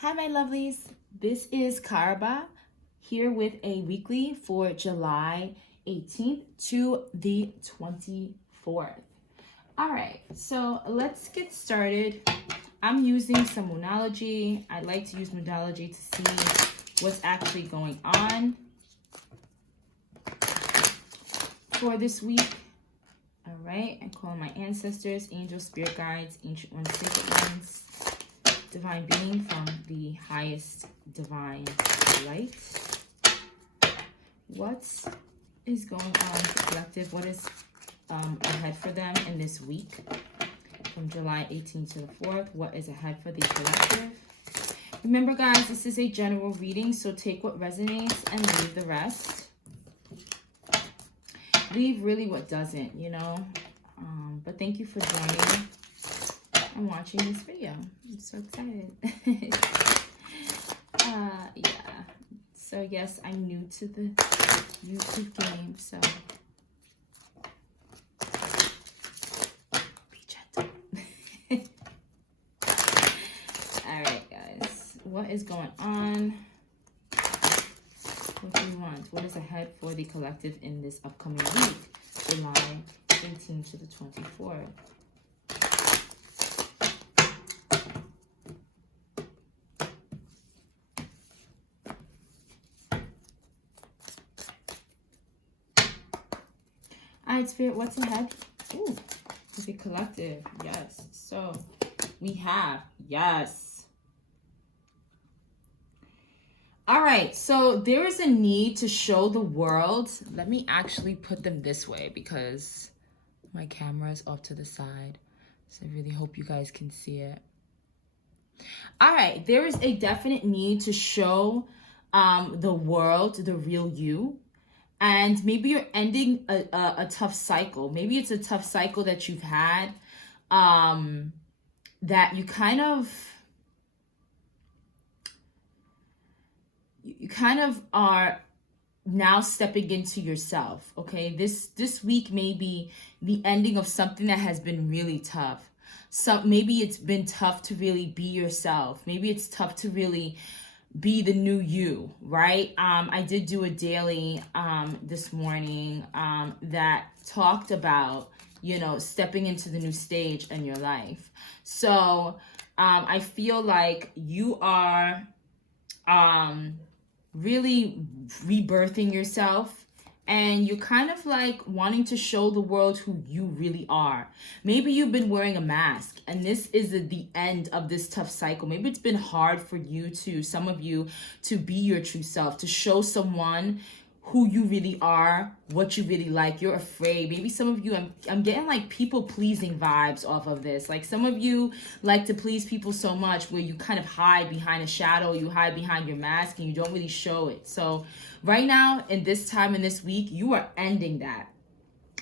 Hi, my lovelies. This is Karaba here with a weekly for July 18th to the 24th. All right, so let's get started. I'm using some Moonology. I like to use Moonology to see what's actually going on for this week. All right, I call my ancestors, angels, spirit guides, ancient ones, sacred ones, divine being from the highest divine light. What is going on with the collective? What is ahead for them in this week from July 18th to the 4th? What is ahead for the collective? Remember, guys, this is a general reading, so take what resonates and leave the rest. Leave really what doesn't, you know. But thank you for joining and watching this video. I'm so excited. Yeah. So yes, I'm new to the YouTube game, so be gentle. All right, guys. What is going on? What do you want? What is ahead for the collective in this upcoming week, July 18th to the 24th? All right, Spirit, what's ahead? Ooh, for the collective, yes. So we have, yes. All right, so there is a need to show the world. Let me actually put them this way because my camera is off to the side. So I really hope you guys can see it. All right, there is a definite need to show the world the real you. And maybe you're ending a tough cycle. Maybe it's a tough cycle that you've had that you kind of are now stepping into yourself, okay? This week may be the ending of something that has been really tough. So maybe it's been tough to really be yourself. Maybe it's tough to really be the new you, right? I did do a daily this morning that talked about, you know, stepping into the new stage in your life. So I feel like you are really rebirthing yourself, and you're kind of like wanting to show the world who you really are. Maybe you've been wearing a mask and this is the end of this tough cycle. Maybe it's been hard for you to, some of you, to be your true self, to show someone who you really are, what you really like. You're afraid. Maybe some of you, I'm getting like people pleasing vibes off of this. Like some of you like to please people so much where you kind of hide behind a shadow, you hide behind your mask and you don't really show it. So right now, in this time, in this week, you are ending that.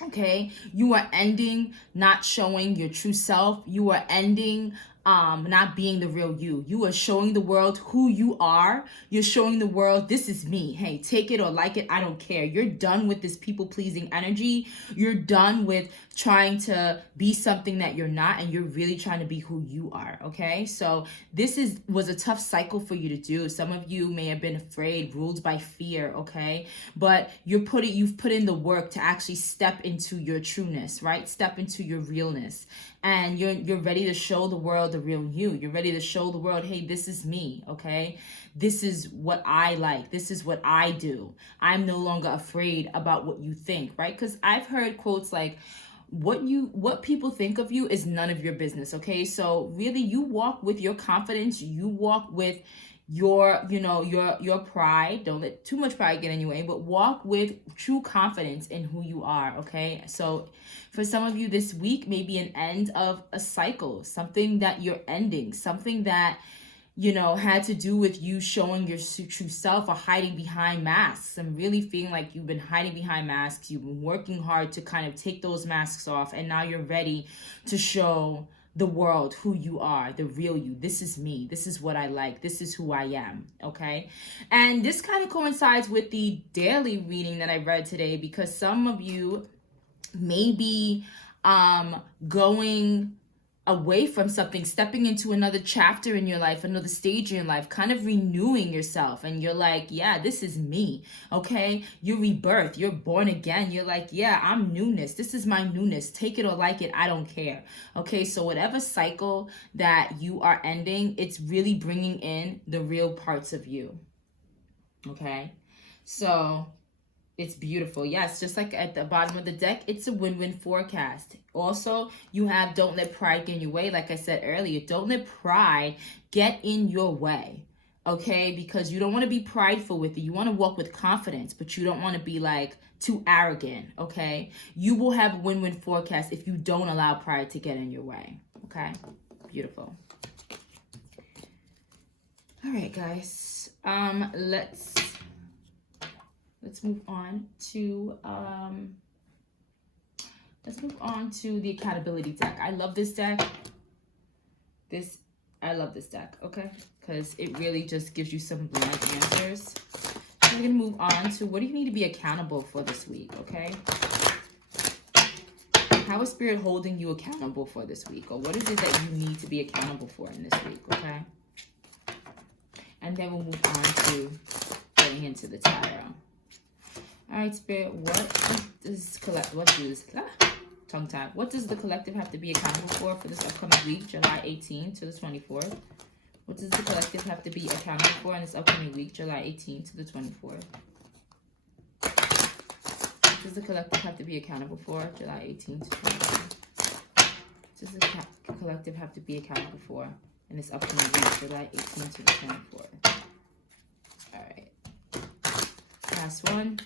Okay, you are ending not showing your true self. You are ending not being the real you. You are showing the world who you are. You're showing the world, this is me. Hey, take it or like it, I don't care. You're done with this people pleasing energy. You're done with trying to be something that you're not, and you're really trying to be who you are. Okay, so this was a tough cycle for you to do. Some of you may have been afraid, ruled by fear. Okay, but you've put in the work to actually step into your trueness, right? Step into your realness, and you're ready to show the world the real you. You're ready to show the world, hey, this is me. Okay, this is what I like. This is what I do. I'm no longer afraid about what you think, right? Because I've heard quotes like, what people think of you is none of your business. Okay, so really, you walk with your confidence. You walk with your pride. Don't let too much pride get in your way, but walk with true confidence in who you are. Okay, so for some of you, this week may be an end of a cycle, something that you're ending, something that had to do with you showing your true self or hiding behind masks. I'm really feeling like you've been hiding behind masks. You've been working hard to kind of take those masks off, and now you're ready to show the world who you are, the real you. This is me. This is what I like. This is who I am. Okay. And this kind of coincides with the daily reading that I read today, because some of you may be going away from something, stepping into another chapter in your life, another stage in your life, kind of renewing yourself. And you're like, yeah, this is me. Okay. You're rebirth. You're born again. You're like, yeah, I'm newness. This is my newness. Take it or like it. I don't care. Okay. So whatever cycle that you are ending, it's really bringing in the real parts of you. Okay. So it's beautiful. Yes, just like at the bottom of the deck, it's a win-win forecast. Also, you have don't let pride get in your way. Like I said earlier, don't let pride get in your way. Okay? Because you don't want to be prideful with it. You want to walk with confidence, but you don't want to be like too arrogant. Okay? You will have a win-win forecast if you don't allow pride to get in your way. Okay? Beautiful. All right, guys. Let's move on to the accountability deck. I love this deck. I love this deck, okay? Because it really just gives you some blunt answers. So we're gonna move on to what do you need to be accountable for this week, okay? How is Spirit holding you accountable for this week? Or what is it that you need to be accountable for in this week, okay? And then we'll move on to getting into the tarot. All right, Spirit, what does the collective have to be accountable for this upcoming week, July 18th to the 24th? What does the collective have to be accountable for in this upcoming week, July 18th to the 24th? What does the collective have to be accountable for, July 18th to 24th? What does the collective have to be accountable for in this upcoming week, July 18th to the 24th? All right. Last one.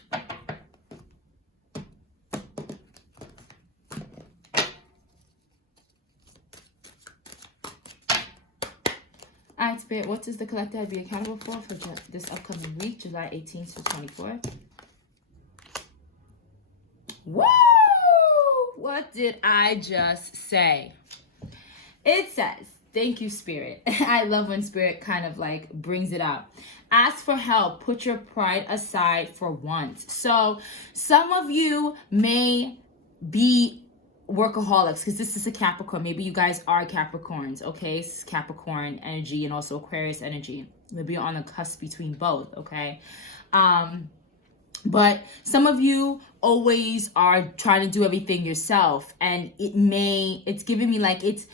Alright, Spirit, what does the collective have to be accountable for this upcoming week, July 18th to 24th? Woo! What did I just say? It says, thank you, Spirit. I love when Spirit kind of like brings it up. Ask for help. Put your pride aside for once. So some of you may be workaholics because this is a Capricorn. Maybe you guys are Capricorns, okay? This is Capricorn energy and also Aquarius energy. Maybe you're on the cusp between both, okay? But some of you always are trying to do everything yourself, and it's giving me like it's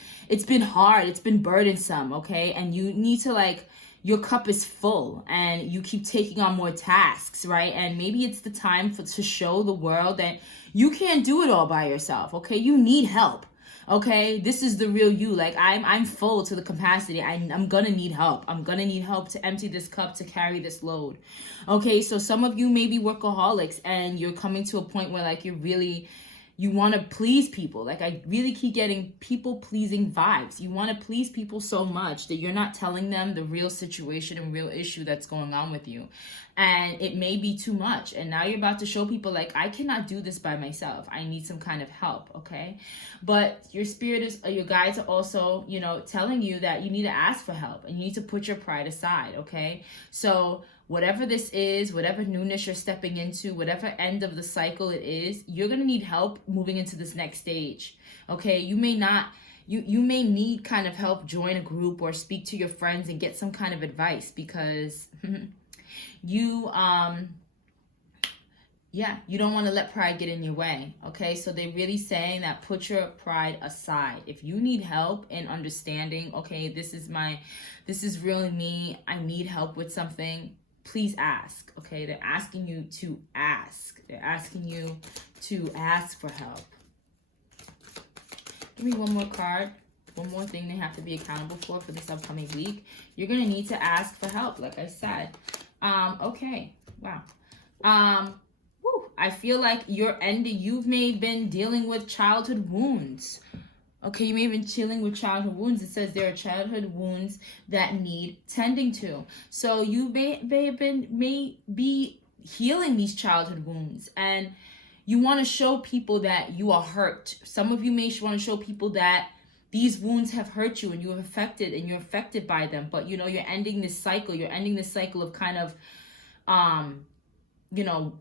been hard, it's been burdensome, okay? And you need to like, your cup is full and you keep taking on more tasks, right? And maybe it's the time to show the world that you can't do it all by yourself, okay? You need help, okay? This is the real you. Like, I'm full to the capacity. I'm gonna need help. I'm gonna need help to empty this cup, to carry this load, okay? So some of you may be workaholics and you're coming to a point where like you want to please people. Like, I really keep getting people-pleasing vibes. You want to please people so much that you're not telling them the real situation and real issue that's going on with you. And it may be too much. And now you're about to show people, like, I cannot do this by myself. I need some kind of help, okay? But your your guides are also, telling you that you need to ask for help. And you need to put your pride aside, okay? So whatever this is, whatever newness you're stepping into, whatever end of the cycle it is, you're going to need help moving into this next stage, okay? You may need kind of help, join a group or speak to your friends and get some kind of advice because you don't want to let pride get in your way, okay? So they're really saying that put your pride aside. If you need help in understanding, okay, this is really me, I need help with something, please ask, okay? They're asking you to ask. They're asking you to ask for help. Give me one more card. One more thing they have to be accountable for this upcoming week. You're going to need to ask for help, like I said. Okay. Wow. I feel like you've may have been dealing with childhood wounds. Okay, you may have been dealing with childhood wounds. It says there are childhood wounds that need tending to. So you may be healing these childhood wounds, and you want to show people that you are hurt. Some of you may want to show people that these wounds have hurt you and you're affected by them. But you're ending this cycle. You're ending this cycle of kind of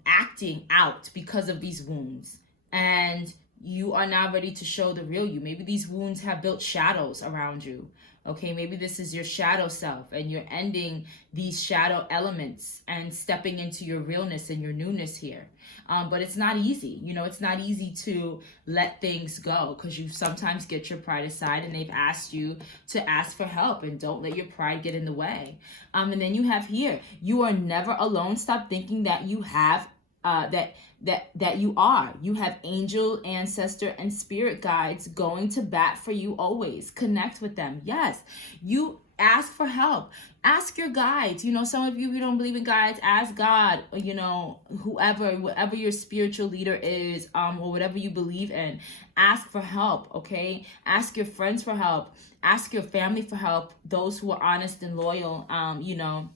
acting out because of these wounds. And you are now ready to show the real you. Maybe these wounds have built shadows around you. Okay, maybe this is your shadow self and you're ending these shadow elements and stepping into your realness and your newness here. But it's not easy. You know, it's not easy to let things go because you sometimes get your pride aside and they've asked you to ask for help, and don't let your pride get in the way. And then you have here, you are never alone. Stop thinking that you have that you are. You have angel, ancestor, and spirit guides going to bat for you always. Connect with them. Yes, you ask for help. Ask your guides. You know, some of you don't believe in guides, ask God, you know, whatever your spiritual leader is, or whatever you believe in. Ask for help, okay? Ask your friends for help. Ask your family for help. Those who are honest and loyal, you know,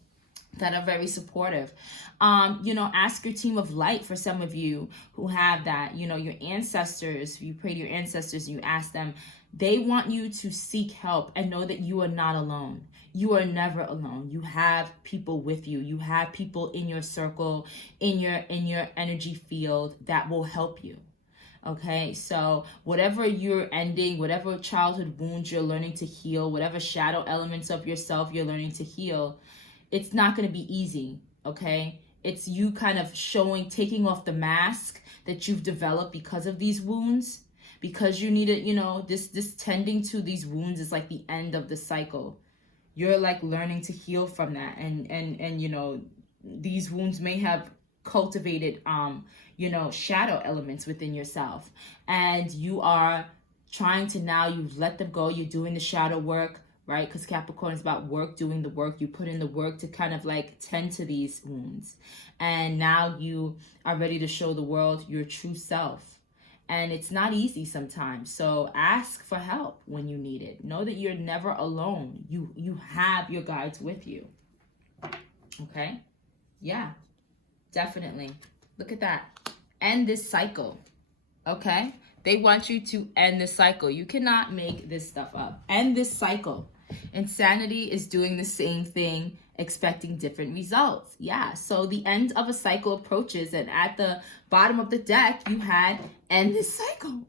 that are very supportive. You know, ask your team of light for some of you who have that, you know, your ancestors. You pray to your ancestors and you ask them. They want you to seek help and know that you are not alone. You are never alone. You have people with you. You have people in your circle, in your energy field that will help you. Okay, so whatever you're ending, whatever childhood wounds you're learning to heal, whatever shadow elements of yourself you're learning to heal, it's not going to be easy, okay? It's you kind of taking off the mask that you've developed because of these wounds, because you need it, you know, this tending to these wounds is like the end of the cycle. You're like learning to heal from that. And you know, these wounds may have cultivated, you know, shadow elements within yourself. And you are trying to now, you've let them go. You're doing the shadow work, right? Because Capricorn is about work, doing the work. You put in the work to kind of like tend to these wounds. And now you are ready to show the world your true self. And it's not easy sometimes. So ask for help when you need it. Know that you're never alone. You have your guides with you. Okay? Yeah, definitely. Look at that. End this cycle. Okay? They want you to end this cycle. You cannot make this stuff up. End this cycle. Insanity is doing the same thing, expecting different results. Yeah, so the end of a cycle approaches, and at the bottom of the deck, you had end this cycle.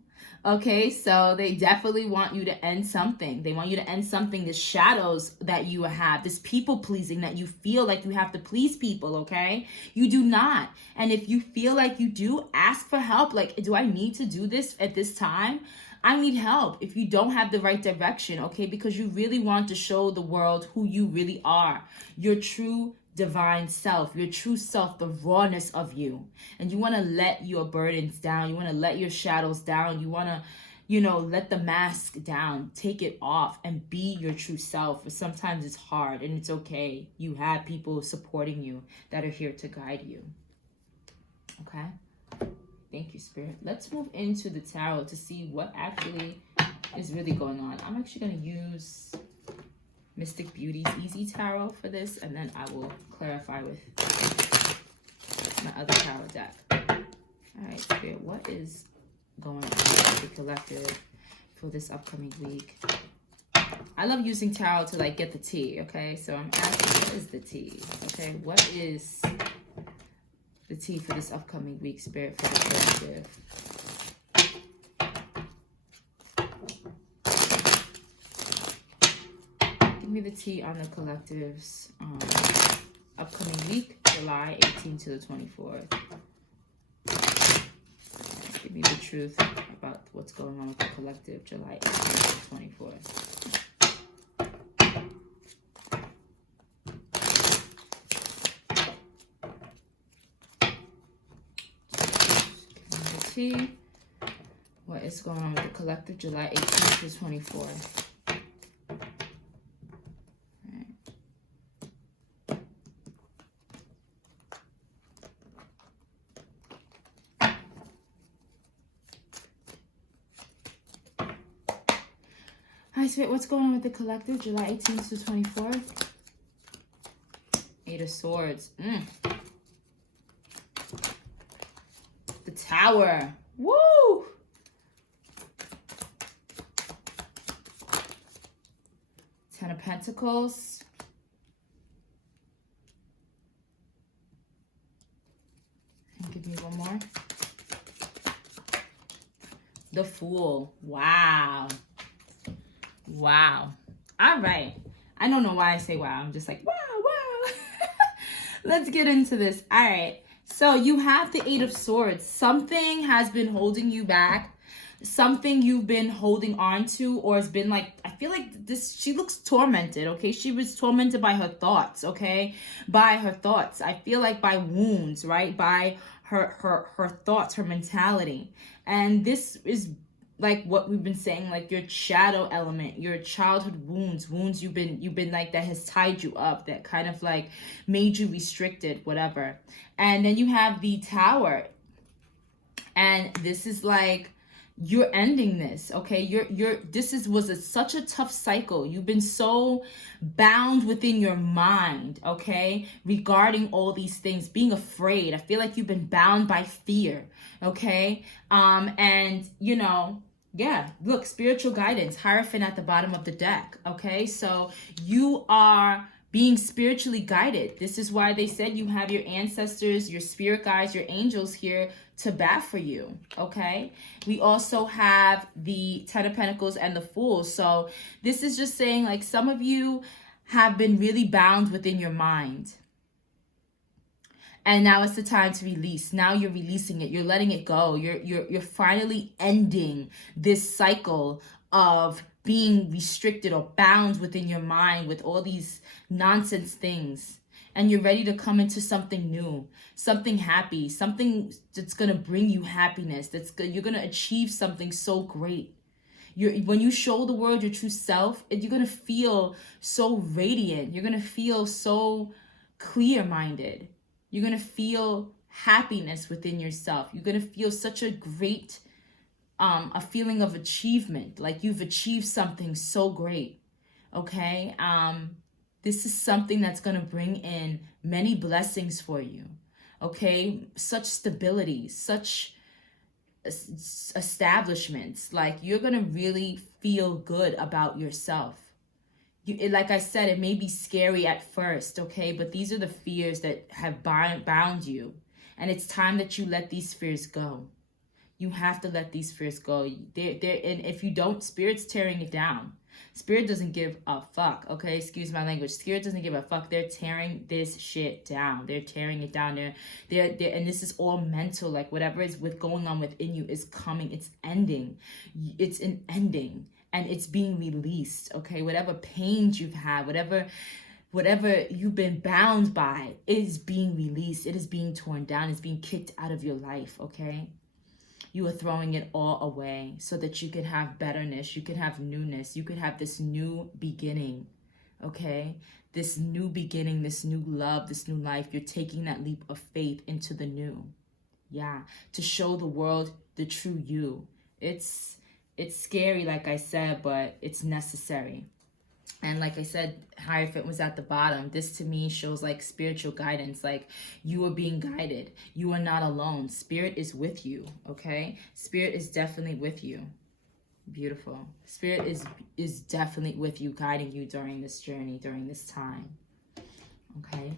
Okay, so they definitely want you to end something. They want you to end something, the shadows that you have, this people pleasing that you feel like you have to please people, okay? You do not. And if you feel like you do, ask for help. Like, do I need to do this at this time? I need help if you don't have the right direction, okay? Because you really want to show the world who you really are, your true divine self, your true self, the rawness of you. And you want to let your burdens down. You want to let your shadows down. You want to, you know, let the mask down, take it off and be your true self. But sometimes it's hard and it's okay. You have people supporting you that are here to guide you. Okay? Thank you, Spirit. Let's move into the tarot to see what actually is really going on. I'm actually going to use Mystic Beauty's Easy Tarot for this, and then I will clarify with my other tarot deck. All right, Spirit, what is going on with the collective for this upcoming week? I love using tarot to like get the tea, okay? So I'm asking, what is the tea? Okay, what is the tea for this upcoming week, Spirit, for the collective? Give me the tea on the collective's upcoming week, July 18th to the 24th. Give me the truth about what's going on with the collective, July 18th to the 24th. What is going on with the collective, July 18th to 24th? Hi, Spirit, what's going on with the collective, July 18th to 24th? Eight of Swords. The Tower. Woo! Ten of Pentacles. And give me one more. The Fool. Wow. Wow. All right. I don't know why I say wow. I'm just like, wow, wow. Let's get into this. All right. So you have the Eight of Swords. Something has been holding you back. Something you've been holding on to, or has been like, I feel like this, she looks tormented, okay? She was tormented by her thoughts, okay? By her thoughts. I feel like by wounds, right? By her thoughts, her mentality. And this is like what we've been saying, like your shadow element, your childhood wounds you've been like, that has tied you up, that kind of like made you restricted, whatever. And then you have the Tower, and this is like, you're ending this, okay? Was such a tough cycle. You've been so bound within your mind, okay, regarding all these things, being afraid. I feel like you've been bound by fear, okay? And you know, yeah, look, spiritual guidance, Hierophant at the bottom of the deck, okay? So you are being spiritually guided. This is why they said you have your ancestors, your spirit guides, your angels here to bat for you, okay? We also have the Ten of Pentacles and the Fool. So this is just saying, like, some of you have been really bound within your mind. And now it's the time to release. Now you're releasing it. You're letting it go. You're finally ending this cycle of being restricted or bound within your mind with all these nonsense things. And you're ready to come into something new, something happy, something that's going to bring you happiness. You're going to achieve something so great. When you show the world your true self, you're going to feel so radiant. You're going to feel so clear-minded. You're going to feel happiness within yourself. You're going to feel such a great, a feeling of achievement, like you've achieved something so great, okay? This is something that's going to bring in many blessings for you, okay? Such stability, such establishments. Like, you're going to really feel good about yourself. Like I said, it may be scary at first, okay? But these are the fears that have bound you. And it's time that you let these fears go. You have to let these fears go. And if you don't, Spirit's tearing it down. Spirit doesn't give a fuck, okay? Excuse my language. Spirit doesn't give a fuck. They're tearing this shit down. They're tearing it down. They're and this is all mental. Like, whatever is going on within you is coming. It's ending. It's an ending. And it's being released, okay? Whatever pains you've had, whatever you've been bound by, is being released. It is being torn down. It's being kicked out of your life, okay? You are throwing it all away so that you can have betterness. You can have newness. You could have this new beginning, okay? This new beginning, this new love, this new life. You're taking that leap of faith into the new. Yeah, to show the world the true you. It's scary, like I said, but it's necessary. And like I said, Hierophant was at the bottom. This to me shows like spiritual guidance. Like, you are being guided. You are not alone. Spirit is with you, okay? Spirit is definitely with you. Beautiful. Spirit is definitely with you, guiding you during this journey, during this time. Okay?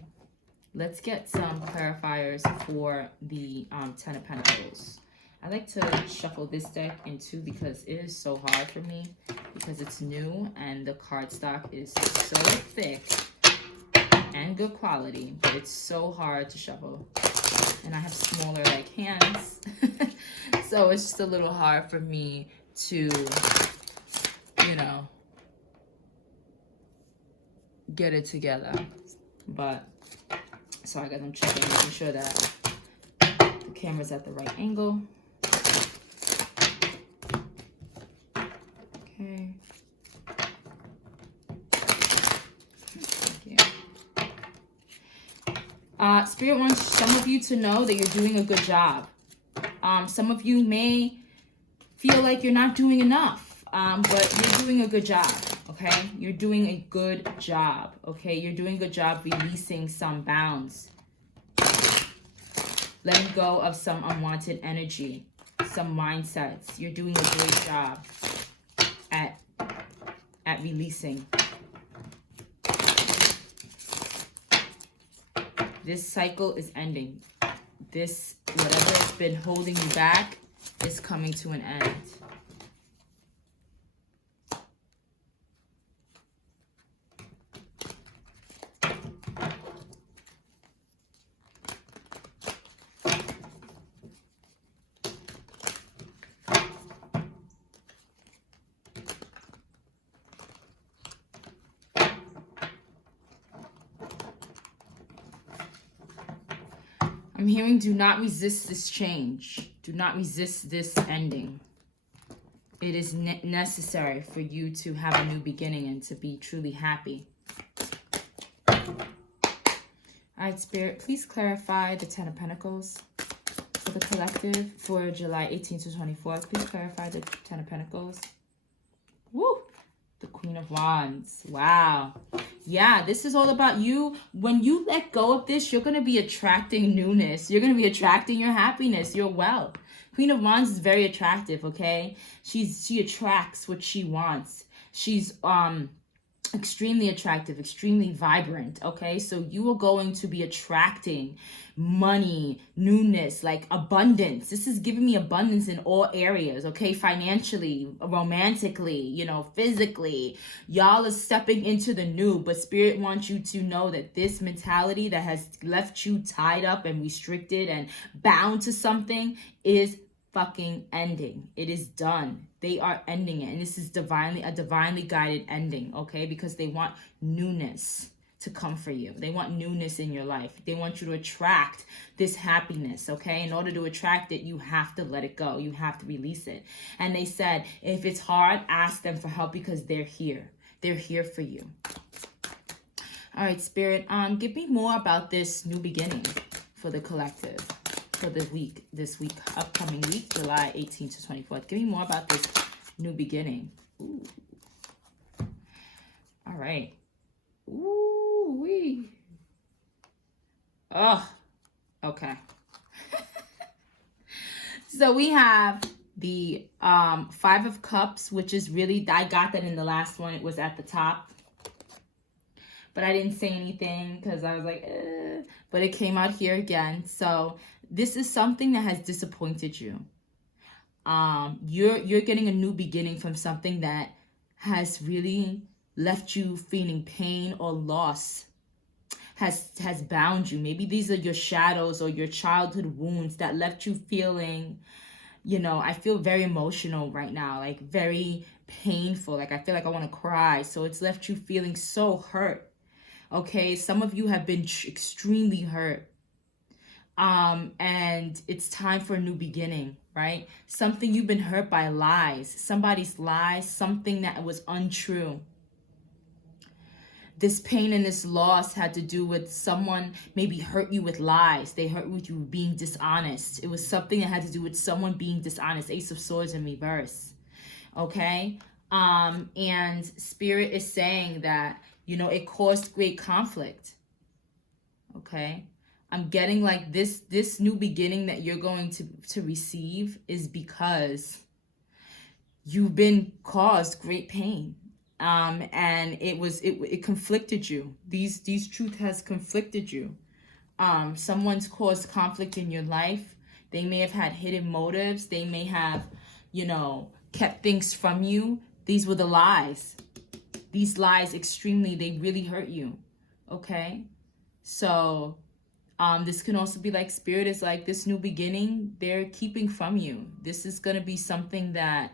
Let's get some clarifiers for the Ten of Pentacles. I like to shuffle this deck in two because it is so hard for me, because it's new and the cardstock is so thick and good quality, but it's so hard to shuffle. And I have smaller like hands, so it's just a little hard for me to, you know, get it together. But sorry guys, I'm checking, making sure that the camera's at the right angle. Okay. Thank you. Spirit wants some of you to know that you're doing a good job. Some of you may feel like you're not doing enough, but you're doing a good job, okay? You're doing a good job, okay? You're doing a good job releasing some bounds, letting go of some unwanted energy, some mindsets. You're doing a great job at releasing. This cycle is ending. Whatever has been holding you back is coming to an end. I'm hearing do not resist this change. Do not resist this ending. It is necessary for you to have a new beginning and to be truly happy. All right, Spirit, please clarify the Ten of Pentacles for the collective for July 18th to 24th. Please clarify the Ten of Pentacles. Woo! The Queen of Wands. Wow. Yeah, this is all about you. When you let go of this, you're going to be attracting newness. You're going to be attracting your happiness, your wealth. Queen of Wands is very attractive, okay? She attracts what she wants. She's extremely attractive, extremely vibrant, okay? So you are going to be attracting money, newness, like abundance. This is giving me abundance in all areas, okay? Financially, romantically, you know, physically. Y'all are stepping into the new, but Spirit wants you to know that this mentality that has left you tied up and restricted and bound to something is fucking ending. It is done. They are ending it. And this is a divinely guided ending, okay? Because they want newness to come for you. They want newness in your life. They want you to attract this happiness, okay? In order to attract it, you have to let it go. You have to release it. And they said, if it's hard, ask them for help because they're here. They're here for you. All right, Spirit, give me more about this new beginning for the collective. For this week, upcoming week, July 18th to 24th. Give me more about this new beginning. Ooh. All right. Ooh, wee. Oh, okay. So we have the Five of Cups, which is really, I got that in the last one. It was at the top. But I didn't say anything because I was like, but it came out here again. So this is something that has disappointed you. You're getting a new beginning from something that has really left you feeling pain or loss, has bound you. Maybe these are your shadows or your childhood wounds that left you feeling, you know, I feel very emotional right now, like very painful. Like I feel like I want to cry. So it's left you feeling so hurt. Okay, some of you have been extremely hurt. And it's time for a new beginning, right? Something you've been hurt by lies, somebody's lies, something that was untrue. This pain and this loss had to do with someone maybe hurt you with lies. They hurt with you being dishonest. It was something that had to do with someone being dishonest. Ace of Swords in reverse. Okay? And Spirit is saying that, you know, it caused great conflict. Okay? I'm getting like this new beginning that you're going to receive is because you've been caused great pain. And it conflicted you. These truth has conflicted you. Someone's caused conflict in your life. They may have had hidden motives. They may have, you know, kept things from you. These were the lies. These lies they really hurt you. Okay? So, this can also be like Spirit is like this new beginning they're keeping from you. This is going to be something that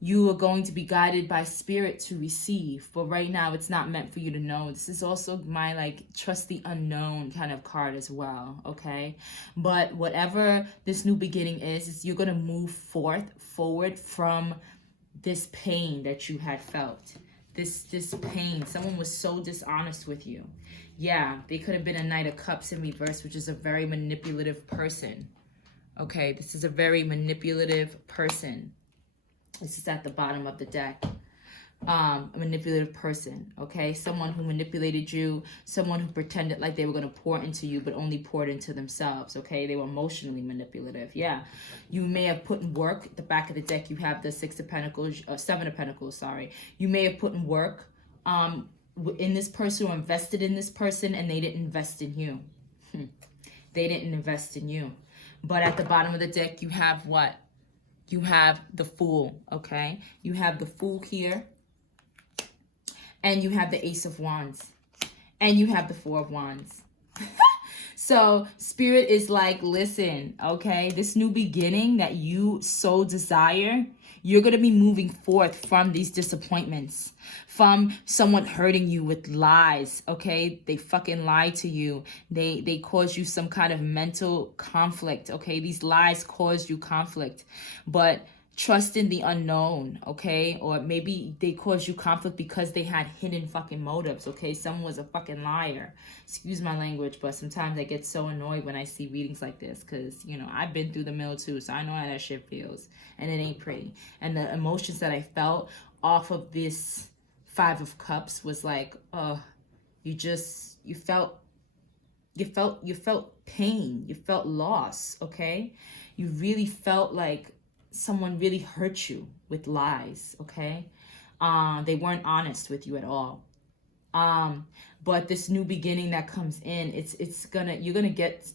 you are going to be guided by Spirit to receive. But right now, it's not meant for you to know. This is also my like trust the unknown kind of card as well, okay? But whatever this new beginning is you're going to move forward from this pain that you had felt. This pain. Someone was so dishonest with you. Yeah, they could have been a Knight of Cups in reverse, which is a very manipulative person. Okay, this is a very manipulative person. This is at the bottom of the deck. A manipulative person, okay? Someone who manipulated you, someone who pretended like they were going to pour into you, but only poured into themselves, okay? They were emotionally manipulative, yeah. You may have put in work. At the back of the deck, you have the Seven of Pentacles, sorry. You may have put in work in this person or invested in this person, and they didn't invest in you. They didn't invest in you. But at the bottom of the deck, you have what? You have the Fool, okay? You have the Fool here. And you have the Ace of Wands. And you have the Four of Wands. So Spirit is like, listen, okay? This new beginning that you so desire, You're going to be moving forth from these disappointments, from someone hurting you with lies, okay? They fucking lied to you. They caused you some kind of mental conflict, okay? These lies caused you conflict, but trust in the unknown, okay? Or maybe they caused you conflict because they had hidden fucking motives, okay? Someone was a fucking liar. Excuse my language, but sometimes I get so annoyed when I see readings like this because, you know, I've bbeen through the mill too, so I know how that shit feels, and it ain't pretty. And the emotions that I felt off of this Five of Cups was like, you felt pain, you felt loss, okay? You really felt like someone really hurt you with lies, okay? They weren't honest with you at all. But this new beginning that comes in, you're gonna get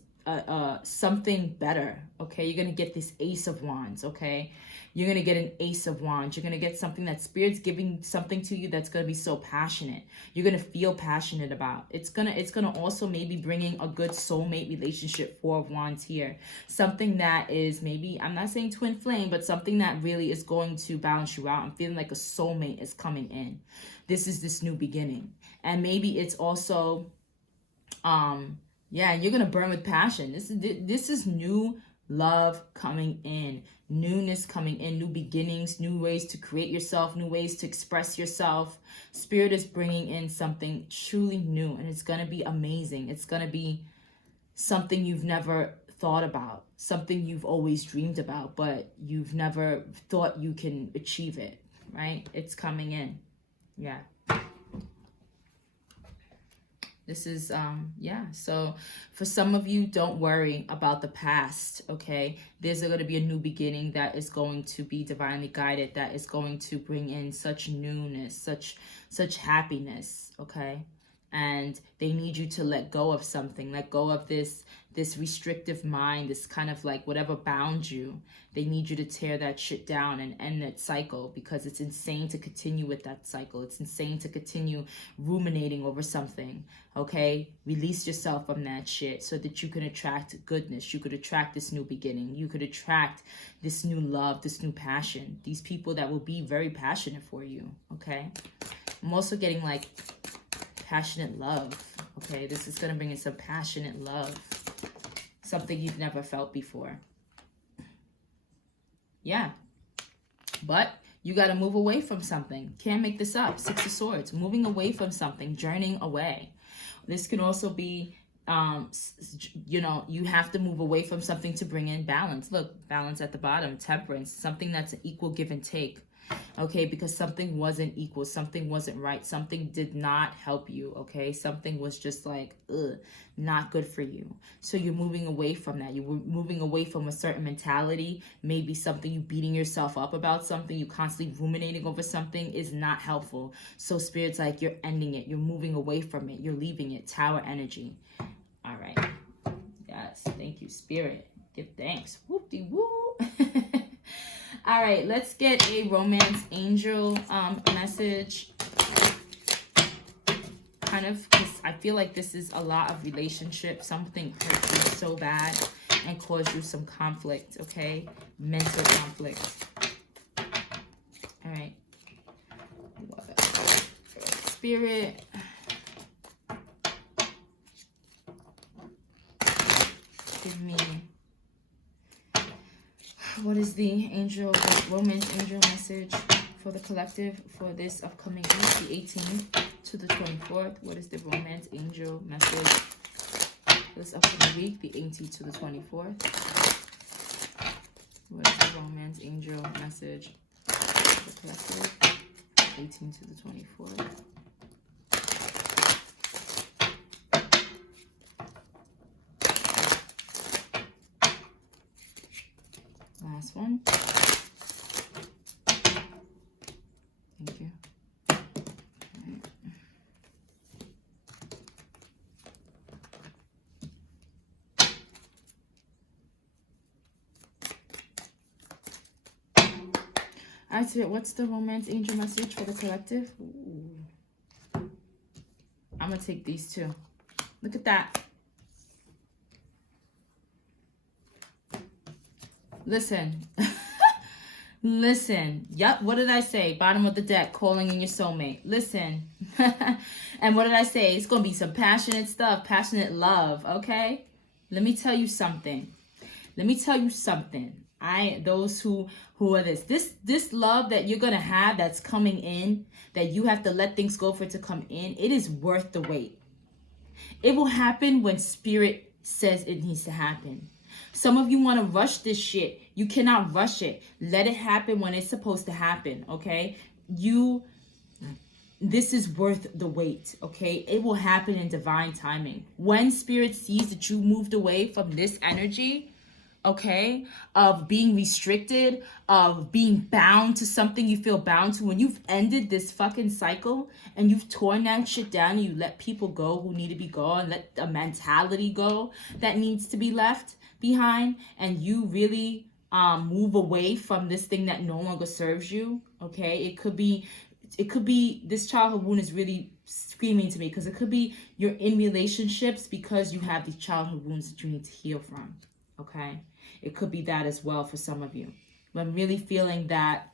something better, okay? You're gonna get this Ace of Wands, okay? You're gonna get an Ace of Wands. You're gonna get something that Spirit's giving something to you that's gonna be so passionate. You're gonna feel passionate about. It's gonna also maybe bringing a good soulmate relationship. Four of Wands here. Something that is maybe, I'm not saying twin flame, but something that really is going to balance you out. I'm feeling like a soulmate is coming in. This is this new beginning. And maybe it's also, yeah, you're gonna burn with passion. This is new love coming in, newness coming in, new beginnings, new ways to create yourself, new ways to express yourself. Spirit is bringing in something truly new, and it's gonna be amazing. It's gonna be something you've never thought about, something you've always dreamed about, but you've never thought you can achieve it, right? It's coming in. Yeah. This is, yeah. So for some of you, don't worry about the past, okay? There's going to be a new beginning that is going to be divinely guided, that is going to bring in such newness, such happiness, okay? And they need you to let go of something, let go of this restrictive mind, this kind of like whatever bound you. They need you to tear that shit down and end that cycle, because it's insane to continue with that cycle. It's insane to continue ruminating over something, okay? Release yourself from that shit so that you can attract goodness. You could attract this new beginning. You could attract this new love, this new passion. These people that will be very passionate for you, okay? I'm also getting like passionate love, okay? This is going to bring in some passionate love, something you've never felt before. Yeah, but you got to move away from something. Can't make this up. Six of Swords, moving away from something, journeying away. This can also be, you know, you have to move away from something to bring in balance. Look, balance at the bottom, temperance, something that's an equal give and take. Okay, because something wasn't equal, something wasn't right, something did not help you, okay? Something was just like, not good for you. So you're moving away from that. You're moving away from a certain mentality, maybe something, you beating yourself up about something, you constantly ruminating over something is not helpful. So Spirit's like, you're ending it, you're moving away from it, you're leaving it. Tower energy. All right. Yes, thank you, Spirit. Give thanks. Whoop-de-woo. All right, let's get a romance angel message. Kind of, because I feel like this is a lot of relationship. Something hurt you so bad and caused you some conflict, okay? Mental conflict. All right. Spirit. Give me... what is the romance angel message for the collective for this upcoming week, the 18th to the 24th? What is the romance angel message for this upcoming week, the 18th to the 24th? What is the romance angel message for the collective, 18th to the 24th? Last one. Thank you. Right. All right, so what's the romance angel message for the collective? Ooh. I'm going to take these two. Look at that. Listen, Listen, yep, what did I say? Bottom of the deck, calling in your soulmate. Listen. And what did I say? It's going to be some passionate stuff, passionate love, okay? Let me tell you something. Those who are this love that you're going to have that's coming in, that you have to let things go for it to come in, it is worth the wait. It will happen when spirit says it needs to happen. Some of you want to rush this shit. You cannot rush it. Let it happen when it's supposed to happen, okay? This is worth the wait, okay? It will happen in divine timing. When spirit sees that you moved away from this energy, okay, of being restricted, of being bound to something you feel bound to, when you've ended this fucking cycle and you've torn that shit down and you let people go who need to be gone, let a mentality go that needs to be left behind, and you really move away from this thing that no longer serves you, okay? It could be this childhood wound is really screaming to me, because it could be you're in relationships because you have these childhood wounds that you need to heal from, okay? It could be that as well for some of you. But I'm really feeling that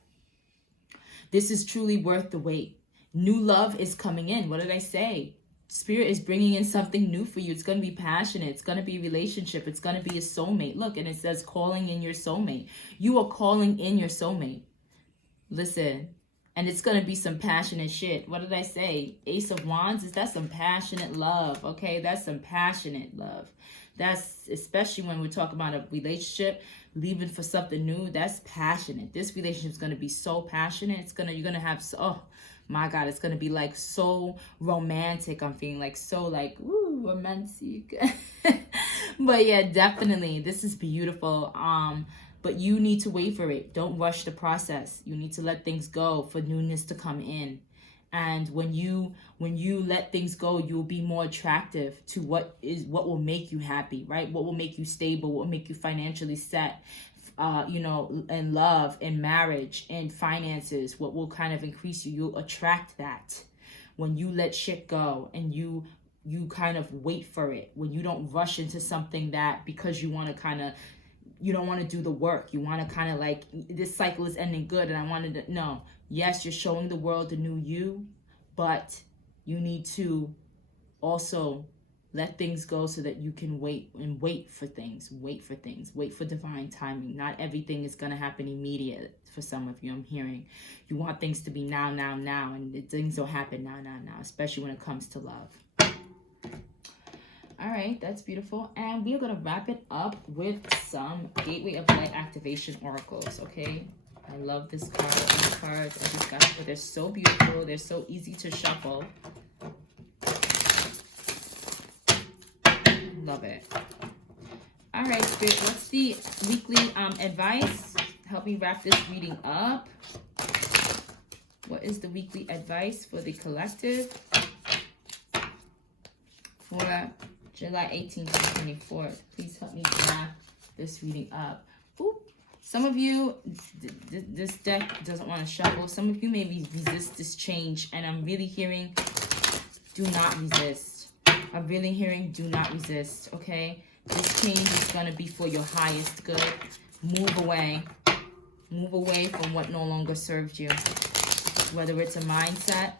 this is truly worth the wait. New love is coming in. What did I say? Spirit is bringing in something new for you. It's going to be passionate. It's going to be a relationship. It's going to be a soulmate. Look, and it says calling in your soulmate. You are calling in your soulmate. Listen. And it's going to be some passionate shit. What did I say? Ace of Wands, is that some passionate love, okay? That's some passionate love. That's, especially when we're talking about a relationship, leaving for something new, that's passionate. This relationship is going to be so passionate. You're going to have, oh my God, it's going to be like so romantic. I'm feeling like so like, ooh, romantic. But yeah, definitely, this is beautiful. But you need to wait for it. Don't rush the process. You need to let things go for newness to come in. And when you let things go, you'll be more attractive to what will make you happy, right? What will make you stable, what will make you financially set, in love, in marriage, in finances, what will kind of increase you. You'll attract that when you let shit go and you kind of wait for it. When you don't rush into something that because you want to kind of, you don't want to do the work. You want to kind of like, this cycle is ending good and I wanted to, no. Yes, you're showing the world the new you, but you need to also let things go so that you can wait for things. Wait for divine timing. Not everything is going to happen immediate for some of you. I'm hearing you want things to be now, and things don't happen now, especially when it comes to love. All right, that's beautiful. And we are going to wrap it up with some Gateway of Light Activation Oracles, okay? I love this card. These cards, I just got it. They're so beautiful. They're so easy to shuffle. Love it. All right, Spirit, what's the weekly advice? Help me wrap this reading up. What is the weekly advice for the collective for July 18th to 24th? Please help me wrap this reading up. Ooh. Some of you, this deck doesn't want to shuffle. Some of you maybe resist this change, and I'm really hearing do not resist. I'm really hearing do not resist, okay? This change is going to be for your highest good. Move away. Move away from what no longer serves you. Whether it's a mindset,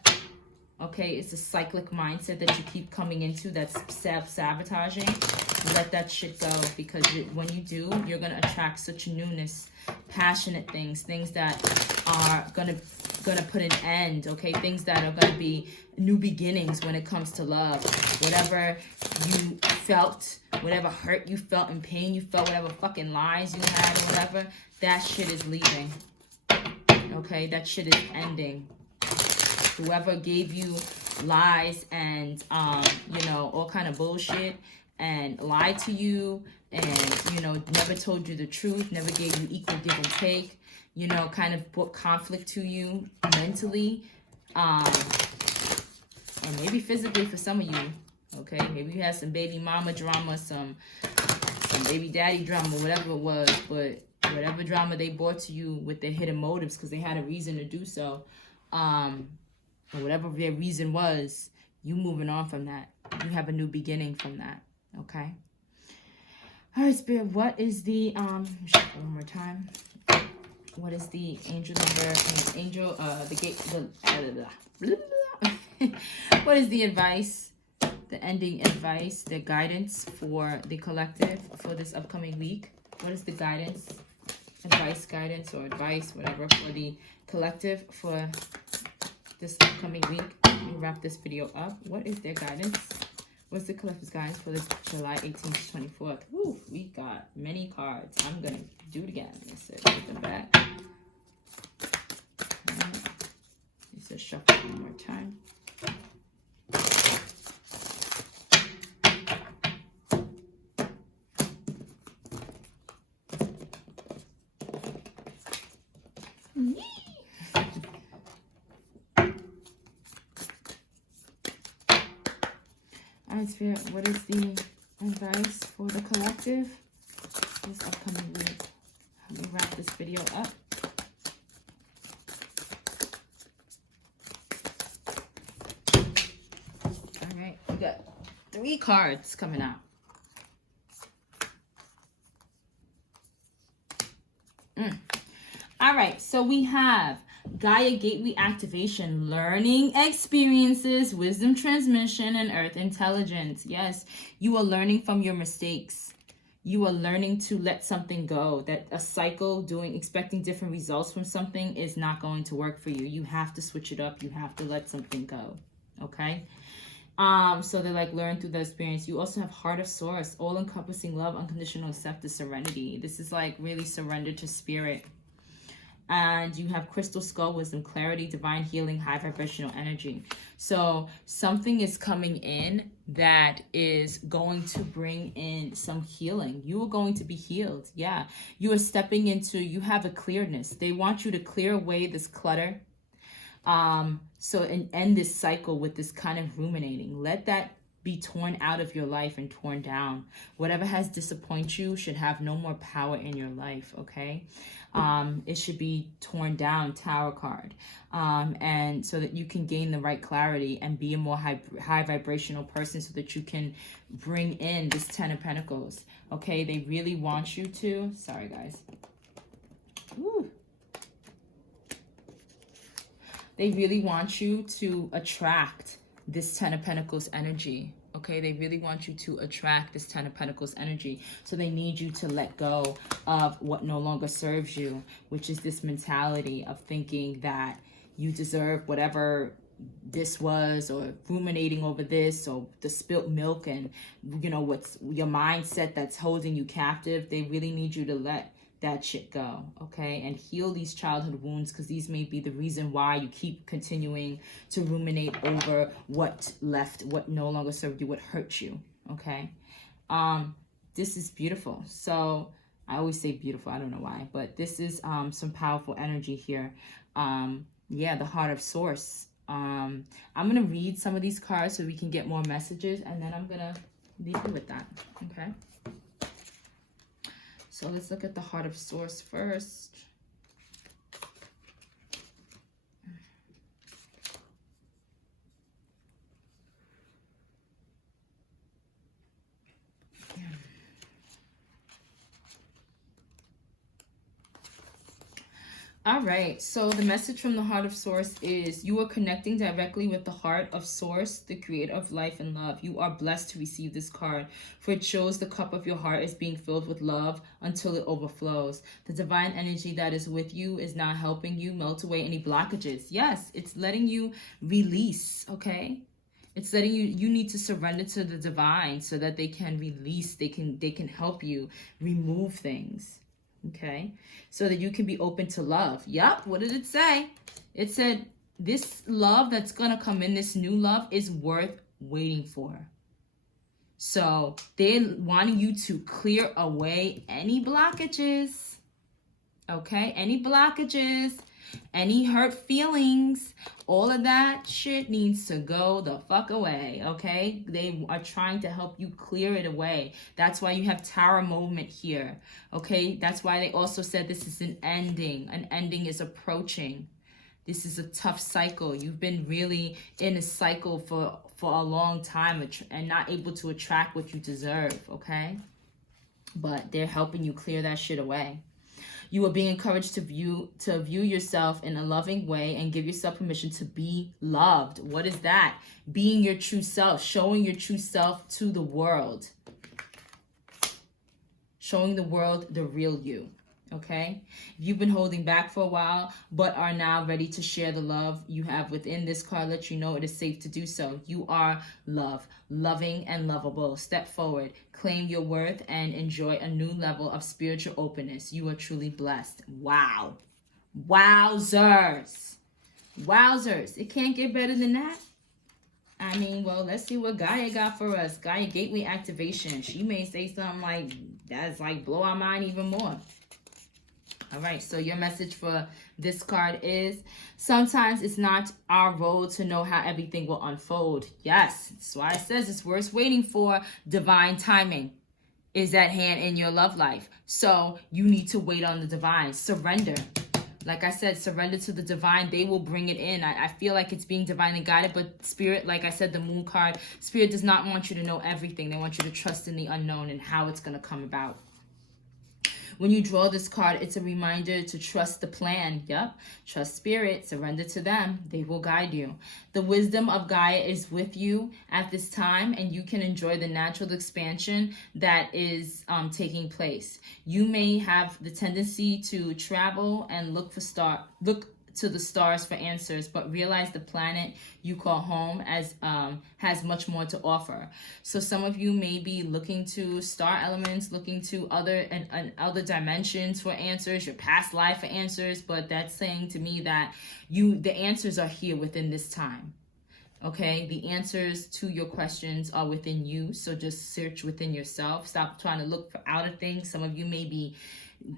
okay, it's a cyclic mindset that you keep coming into that's self-sabotaging. Let that shit go, because when you do, you're going to attract such newness, passionate things that are going to put an end, okay? Things that are going to be new beginnings when it comes to love. Whatever you felt, whatever hurt you felt and pain you felt, whatever fucking lies you had or whatever, that shit is leaving, okay? That shit is ending. Whoever gave you lies and, all kind of bullshit and lied to you and, never told you the truth, never gave you equal give and take, kind of brought conflict to you mentally, and maybe physically for some of you, okay? Maybe you had some baby mama drama, some baby daddy drama, whatever it was, but whatever drama they brought to you with their hidden motives because they had a reason to do so, or whatever their reason was, you moving on from that. You have a new beginning from that, okay? All right, Spirit, what is the, shuffle one more time. What is the angel number? Angel, the gate, what is the advice? The ending advice, the guidance for the collective for this upcoming week? What is the guidance? Guidance, or advice, whatever, for the collective for this upcoming week? Let me wrap this video up. What is their guidance? What's the collective's guidance for this July 18th to 24th? Woo, we got many cards. I'm going to do it again. Put them back. Let's just shuffle one more time. Alright, Spirit, what is the advice for the collective this upcoming week? Let me wrap this video up. Alright, we got 3 cards coming out. Alright, so we have Gaia Gateway Activation, Learning Experiences, Wisdom Transmission, and Earth Intelligence. Yes, you are learning from your mistakes. You are learning to let something go. That a cycle expecting different results from something is not going to work for you. You have to switch it up. You have to let something go. Okay? So they're like, learn through the experience. You also have Heart of Source, all-encompassing love, unconditional acceptance, serenity. This is like really surrender to spirit. And you have Crystal Skull, wisdom, clarity, divine healing, high vibrational energy. So something is coming in that is going to bring in some healing. You are going to be healed. Yeah. You are stepping into, you have a clearness. They want you to clear away this clutter. And end this cycle with this kind of ruminating. Let that be torn out of your life and torn down. Whatever has disappointed you should have no more power in your life, okay? It should be torn down, Tower card. And so that you can gain the right clarity and be a more high vibrational person so that you can bring in this 10 of Pentacles, okay? They really want you to, sorry guys. Woo. They really want you to attract this 10 of Pentacles energy, okay? They really want you to attract this 10 of Pentacles energy. So they need you to let go of what no longer serves you, which is this mentality of thinking that you deserve whatever this was, or ruminating over this, or the spilt milk, and you know what's your mindset that's holding you captive. They really need you to let that shit go, okay? And heal these childhood wounds, because these may be the reason why you keep continuing to ruminate over what left, what no longer served you, what hurt you, okay? This is beautiful. So I always say beautiful, I don't know why, but this is some powerful energy here. Yeah, the Heart of Source. I'm gonna read some of these cards so we can get more messages, and then I'm gonna leave you with that, okay? So let's look at the Heart of Source first. All right, so the message from the Heart of Source is you are connecting directly with the Heart of Source, the creator of life and love. You are blessed to receive this card, for it shows the cup of your heart is being filled with love until it overflows. The divine energy that is with you is now helping you melt away any blockages. Yes, it's letting you release, okay? It's letting you need to surrender to the divine so that they can release, they can help you remove things. Okay, so that you can be open to love. Yup, what did it say? It said this love that's gonna come in, this new love, is worth waiting for. So they're wanting you to clear away any blockages, okay? Any blockages, any hurt feelings, all of that shit needs to go the fuck away, okay? They are trying to help you clear it away. That's why you have Tower moment here, okay? That's why they also said this is an ending. An ending is approaching. This is a tough cycle. You've been really in a cycle for a long time and not able to attract what you deserve, okay? But they're helping you clear that shit away. You are being encouraged to view yourself in a loving way and give yourself permission to be loved. What is that? Being your true self, showing your true self to the world. Showing the world the real you. Okay? If you've been holding back for a while, but are now ready to share the love you have within, this card lets you know it is safe to do so. You are love, loving and lovable. Step forward, claim your worth, and enjoy a new level of spiritual openness. You are truly blessed. Wow. Wowzers. Wowzers. It can't get better than that. I mean, well, let's see what Gaia got for us. Gaia Gateway activation. She may say something like, that's like blow our mind even more. All right, so your message for this card is, sometimes it's not our role to know how everything will unfold. Yes, that's why it says it's worth waiting for. Divine timing is at hand in your love life. So you need to wait on the divine. Surrender. Like I said, surrender to the divine. They will bring it in. I feel like it's being divinely guided, but Spirit, like I said, the Moon card, Spirit does not want you to know everything. They want you to trust in the unknown and how it's going to come about. When you draw this card, it's a reminder to trust the plan. Yep. Trust Spirit. Surrender to them. They will guide you. The wisdom of Gaia is with you at this time, and you can enjoy the natural expansion that is taking place. You may have the tendency to travel and look to the stars for answers, but realize the planet you call home has much more to offer. So some of you may be looking to star elements, looking to other dimensions for answers, your past life for answers, but that's saying to me that the answers are here within this time. Okay, the answers to your questions are within you. So just search within yourself. Stop trying to look for outer things. Some of you may be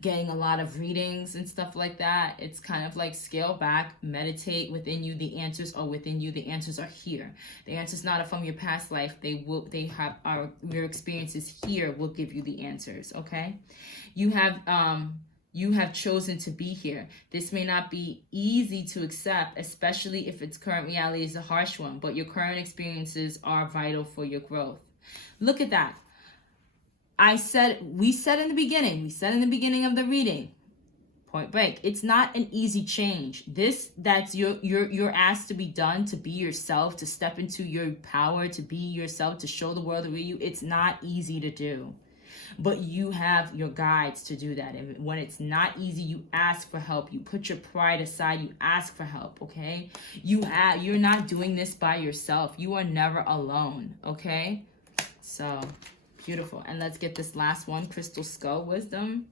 getting a lot of readings and stuff like that. It's kind of like scale back, meditate within you. The answers are within you. The answers are here. The answers not from your past life. Your experiences here will give you the answers. Okay, you have chosen to be here. This may not be easy to accept, especially if its current reality is a harsh one, but your current experiences are vital for your growth. Look at that. We said in the beginning of the reading, point blank, it's not an easy change. That's you're asked to be done, to be yourself, to step into your power, to be yourself, to show the world the real you. It's not easy to do. But you have your guides to do that. And when it's not easy, you ask for help. You put your pride aside. You ask for help, okay? You're not doing this by yourself. You are never alone, okay? So, beautiful. And let's get this last one, Crystal Skull Wisdom.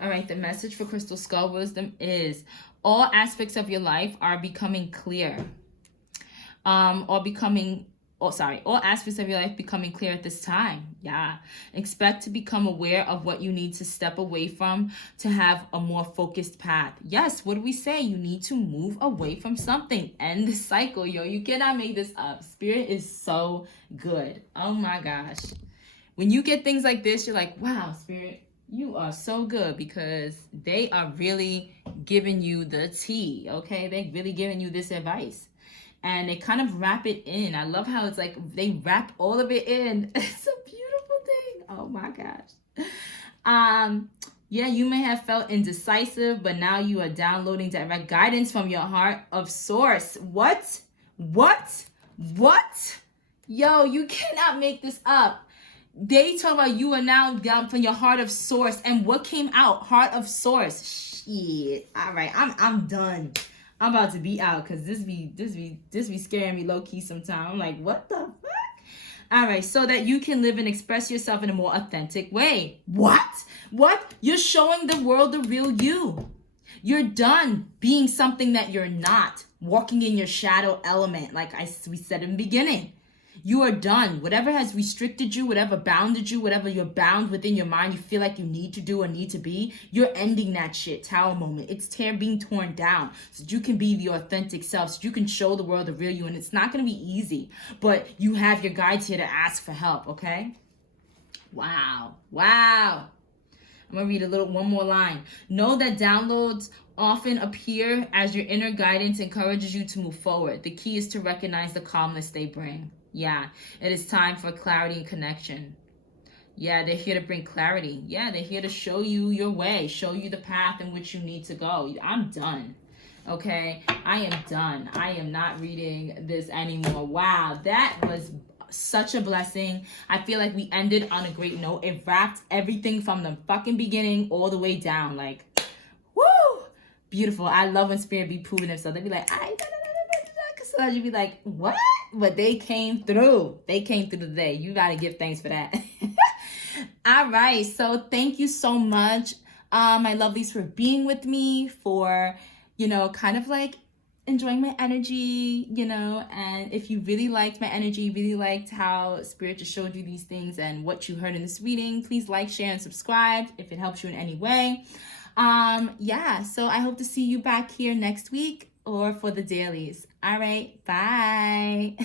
All right, the message for Crystal Skull Wisdom is, all aspects of your life are becoming clear. All aspects of your life becoming clear at this time. Yeah. Expect to become aware of what you need to step away from to have a more focused path. Yes, what do we say? You need to move away from something. End the cycle, yo. You cannot make this up. Spirit is so good. Oh my gosh. When you get things like this, you're like, wow, Spirit, you are so good, because they are really giving you the tea, okay? They're really giving you this advice. And they kind of wrap it in. I love how it's like they wrap all of it in. It's a beautiful thing. Oh my gosh. Yeah, you may have felt indecisive, but now you are downloading direct guidance from your heart of source. What? Yo, you cannot make this up. They talk about you are now down from your heart of source. And what came out? Heart of source. Shit. All right, I'm done. I'm about to be out, because this be scaring me low key sometimes. I'm like, what the fuck? All right, so that you can live and express yourself in a more authentic way. What? You're showing the world the real you. You're done being something that you're not, walking in your shadow element, like we said in the beginning. You are done. Whatever has restricted you, whatever bounded you, whatever you're bound within your mind, you feel like you need to do or need to be, you're ending that shit. Tower moment. It's being torn down so that you can be the authentic self, so you can show the world the real you. And it's not going to be easy, but you have your guides here to ask for help, okay? Wow. I'm going to read one more line. Know that downloads often appear as your inner guidance encourages you to move forward. The key is to recognize the calmness they bring. Yeah, it is time for clarity and connection. Yeah, they're here to bring clarity. Yeah, they're here to show you your way, show you the path in which you need to go. I'm done. Okay, I am done. I am not reading this anymore. Wow, that was such a blessing. I feel like we ended on a great note. It wrapped everything from the fucking beginning all the way down. Like, woo! Beautiful. I love when spirit be proving themselves. They be like, so you'd be like, what? But they came through. They came through today. You gotta give thanks for that. All right. So thank you so much, my lovelies, for being with me, for, kind of like enjoying my energy, and if you really liked my energy, really liked how Spirit just showed you these things and what you heard in this reading, please like, share, and subscribe if it helps you in any way. Yeah, so I hope to see you back here next week or for the dailies. All right, bye.